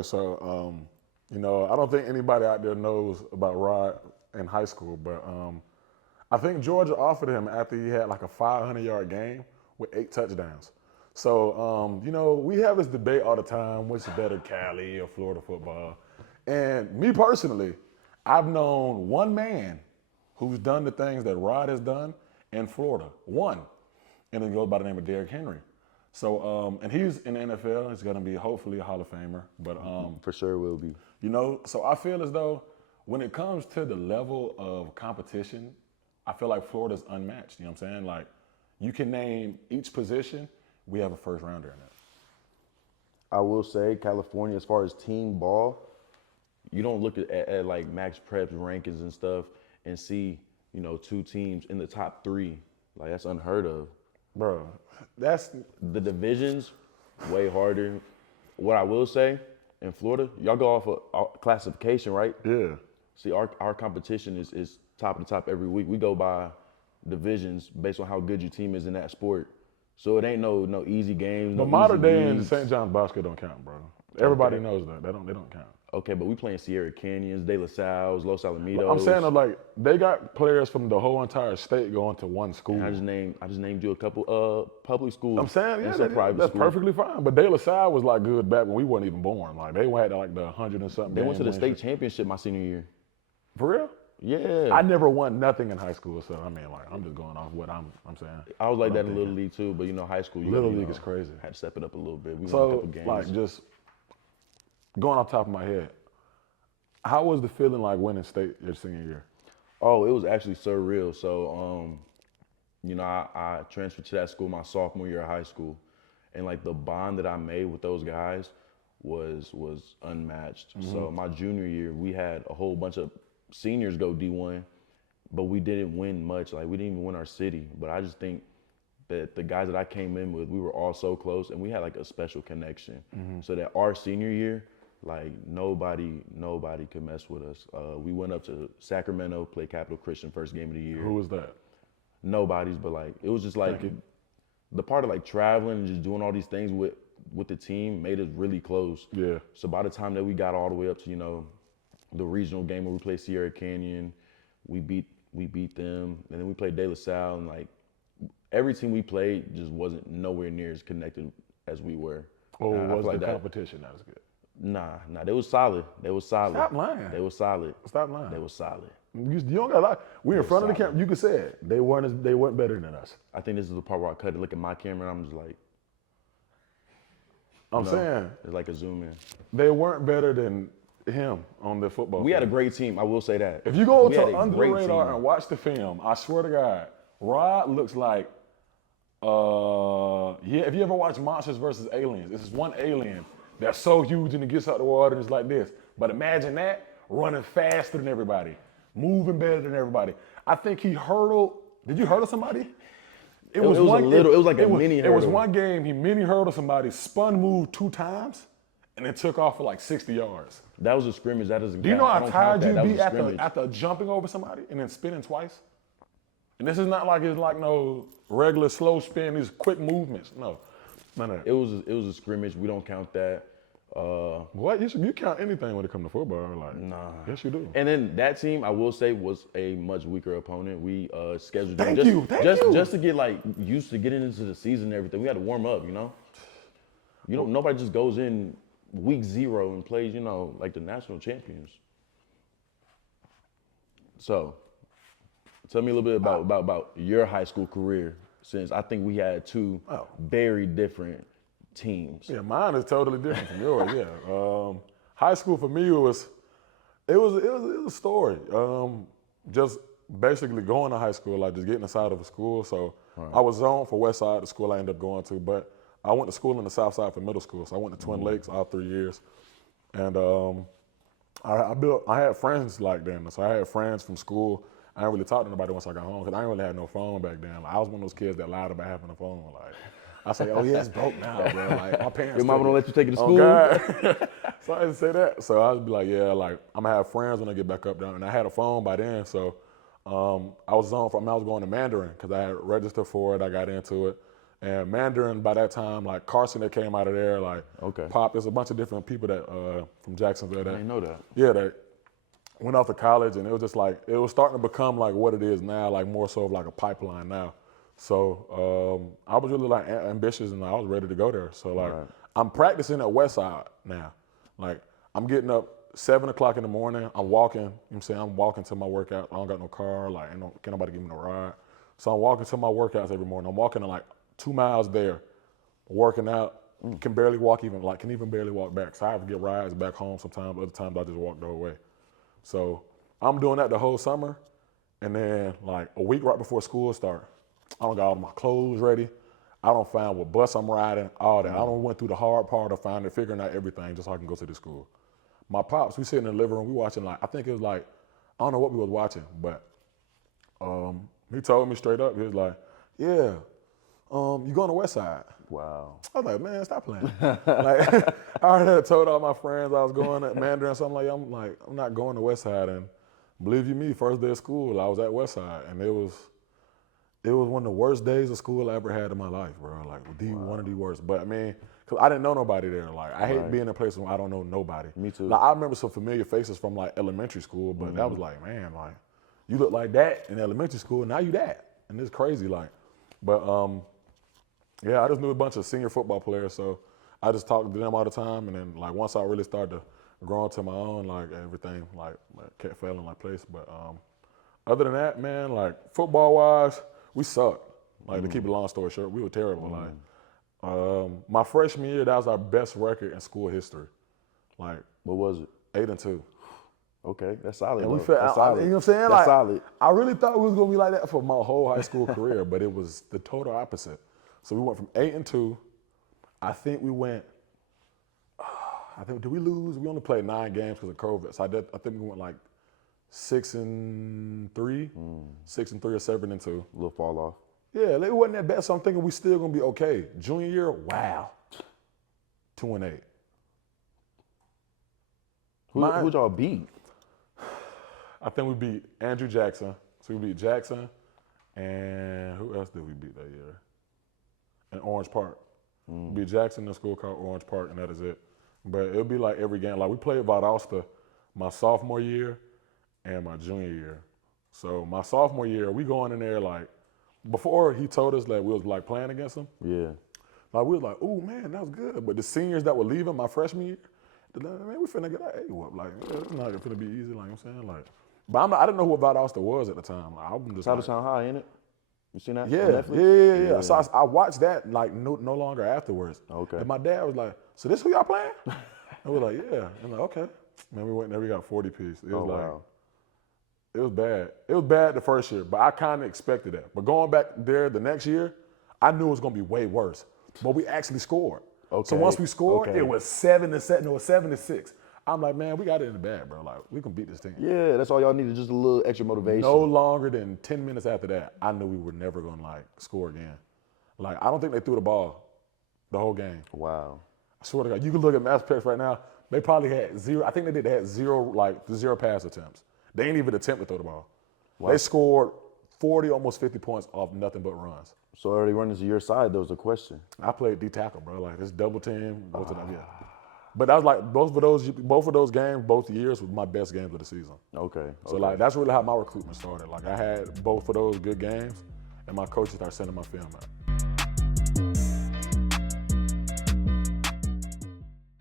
Okay, so I don't think anybody out there knows about Rod in high school, but I think Georgia offered him after he had like a 500-yard game with 8 touchdowns. So we have this debate all the time: which is better, Cali or Florida football? And me personally, I've known one man who's done the things that Rod has done in Florida. One, and it goes by the name of Derrick Henry. So, and he's in the NFL. He's going to be hopefully a Hall of Famer. But For sure will be. so I feel as though when it comes to the level of competition, I feel like Florida's unmatched. You know what I'm saying? Like, you can name each position. We have a first rounder in it. I will say California, as far as team ball, you don't look at like Max Prep's rankings and stuff and see, 2 teams in the top 3. Like, that's unheard of. Bro, that's The divisions, way harder. What I will say, in Florida, y'all go off of classification, right? yeah. See, our competition is top of the top every week. We go by divisions based on how good your team is in that sport. So it ain't no easy games. But no modern easy day in leagues. St. John's Bosco don't count, bro. Everybody knows that. They don't count. Okay, but we playing Sierra Canyons, De La Salles, Los Alamitos. I'm saying that, like, they got players from the whole entire state going to one school. And I just named you a couple public schools. I'm saying, yeah, and some private that's schools. perfectly fine. But De La Salle was like good back when we weren't even born. Like, they had like the 100 and something. They went to the game state wins. championship my senior year. For real? Yeah. I never won nothing in high school, so I mean, like, I'm just going off what I'm saying. I was like What that I'm in Little thinking. League too, but high school, Little League is crazy. Had to step it up a little bit. We won a So, couple games. like, just going off the top of my head, how was the feeling like winning state your senior year? Oh, it was actually surreal. So, I transferred to that school my sophomore year of high school, and like the bond that I made with those guys was unmatched. So my junior year, we had a whole bunch of seniors go D1, but we didn't win much. Like, we didn't even win our city. But I just think that the guys that I came in with, we were all so close, and we had like a special connection. So that our senior year, like, nobody could mess with us. We went up to Sacramento, played Capital Christian first game of the year. Who was that? Nobody's, but like, it was just like the part of like traveling and just doing all these things with the team made us really close. Yeah. So by the time that we got all the way up to, the regional game where we played Sierra Canyon, we beat them, and then we played De La Salle, and like every team we played just wasn't nowhere near as connected as we were. Or I was feel the like competition not as good? Nah, they was solid. Stop lying. They was solid. Stop lying. They was solid. You don't got a lie. We in front of the camera. You can say it. They weren't better than us. I think this is the part where I cut it. Look at my camera, and I'm just like, I'm saying it's like a zoom in. they weren't better than him on the football. We had a field. great team. I will say that. If you go We had to a under the great radar team. and watch the film, I swear to God, Rod looks like, if you ever watch Monsters vs. Aliens, this is one alien that's so huge and it gets out the water and it's like this. But imagine that, running faster than everybody, moving better than everybody. I think he hurdled. Did you hurdle somebody? It was like a mini It was hurdle. one game, he mini hurdled somebody, spun move 2 times, and then took off for like 60 yards. That was a scrimmage. That doesn't. Do you know I how don't tired count that. you'd That was be a scrimmage. after jumping over somebody and then spinning twice? And this is not like it's like no regular slow spin, these quick movements. No, none of that. It was a scrimmage. We don't count that. What? You count anything when it comes to football? Like, Nah. Yes, you do. And then that team, I will say, was a much weaker opponent. We scheduled them Thank you. just to get like used to getting into the season and everything. We had to warm up, Nobody just goes in week 0 and plays, like the national champions. So, tell me a little bit about your high school career, since I think we had 2 very different teams. Yeah, mine is totally different from yours. Yeah, high school for me was a story. Just basically going to high school, like just getting inside of a school. So I was zoned for West Side, the school I ended up going to, but I went to school in the South Side for middle school. So I went to Twin Lakes all 3 years, and I had friends like then. So I had friends from school. I didn't really talk to nobody once I got home because I didn't really have no phone back then. Like, I was one of those kids that lied about having a phone. Like, I say, oh yeah, it's broke now, bro. Like, my parents. Your mama took don't it. let you take it to Oh, school? God. So I didn't say that. So I would be like, yeah, like I'm gonna have friends when I get back up there. And I had a phone by then, so I was zoned for. I was going to Mandarin because I had registered for it. I got into it, And Mandarin by that time, like Carson that came out of there, like Okay. Pop, there's a bunch of different people that from Jacksonville I that didn't know that. yeah, that went off to college, and it was just like it was starting to become like what it is now, like more so of like a pipeline now. So I was really like ambitious, and I was ready to go there. So like I'm practicing at West Side now. Like I'm getting up 7 o'clock in the morning. I'm walking. You know what I'm saying? I'm walking to my workout. I don't got no car. Like can't nobody give me no ride. So I'm walking to my workouts every morning. I'm walking like 2 miles there, working out. Can barely walk can even barely walk back. So I have to get rides back home sometimes. Other times I just walk the whole way. So I'm doing that the whole summer, and then like a week right before school start, I don't got all my clothes ready. I don't find what bus I'm riding, all that. I don't went through the hard part of figuring out everything just so I can go to the school. My pops, we sitting in the living room, we watching I think it was I don't know what we was watching, but he told me straight up, he was like, yeah, you going to West Side? Wow. I was like, man, stop playing. Like, I already had told all my friends I was going at Mandarin, so I'm not going to West Side. And believe you me, first day of school, I was at West Side, and it was one of the worst days of school I ever had in my life, bro. Like, one of the worst. But I mean, cause I didn't know nobody there. Like, I hate being in a place where I don't know nobody. Me too. Like, I remember some familiar faces from like elementary school, but that was like, man, like, you look like that in elementary school, now you that, and it's crazy, like. But yeah, I just knew a bunch of senior football players, so I just talked to them all the time. And then, like, once I really started to grow into my own, like, everything, like kept falling in like place. But other than that, man, like, football-wise, we sucked. Like, to keep it a long story short, we were terrible. Like, my freshman year, that was our best record in school history. Like, What was it? 8-2. Okay, that's solid. And we though. felt, That's you know solid. what I'm saying? That's Like, solid. I really thought we was gonna be like that for my whole high school career, but it was the total opposite. So we went from 8-2. I think we went. Did we lose? We only played 9 games because of COVID. So I think we went like 6-3, 6-3 or 7-2. A little fall off. Yeah, it wasn't that bad. So I'm thinking we still gonna be okay. Junior year, wow, 2-8. Who'd y'all beat? I think we beat Andrew Jackson. So we beat Jackson, and who else did we beat that year? And Orange Park. We beat Jackson in a school called Orange Park, and that is it. But it'll be like every game. Like, we played Valdosta my sophomore year and my junior year. So my sophomore year, we going in there like, before he told us that we was like playing against him, Yeah. like we was like, oh man, that was good. But the seniors that were leaving my freshman year, they're like, man, we finna get our A whoop. Like, it's not finna be easy, like, you know what I'm saying? Like, but I didn't know who Valdosta was at the time. I'm just Title like, Sound High, ain't it? You seen that? yeah, on Netflix? yeah. So I watched that like no longer afterwards. Okay. And my dad was like, so this who y'all playing? And we're like, yeah. And like, okay. Man, we went there, we got 40 piece. It was wow. it was bad. It was bad the first year, but I kind of expected that. But going back there the next year, I knew it was gonna be way worse. But we actually scored. Okay. So once we scored, Okay. it was 7-7. No, it was 7-6. I'm like, man, we got it in the bag, bro. Like, we can beat this team. Yeah, that's all y'all needed, just a little extra motivation. No longer than 10 minutes after that, I knew we were never gonna like score again. Like, I don't think they threw the ball the whole game. Wow. I swear to God, you can look at Mass Picks right now. They probably had 0. I think they did. They had 0 pass attempts. They ain't even attempt to throw the ball. Wow. They scored 40, almost 50 points off nothing but runs. So are they running to your side? That was the question. I played D tackle, bro. Like, it's double team, both of them. Yeah. But that was like both of those games, both years, was my best games of the season. Okay. So like that's really how my recruitment started. Like, I had both of those good games, and my coaches started sending my film out.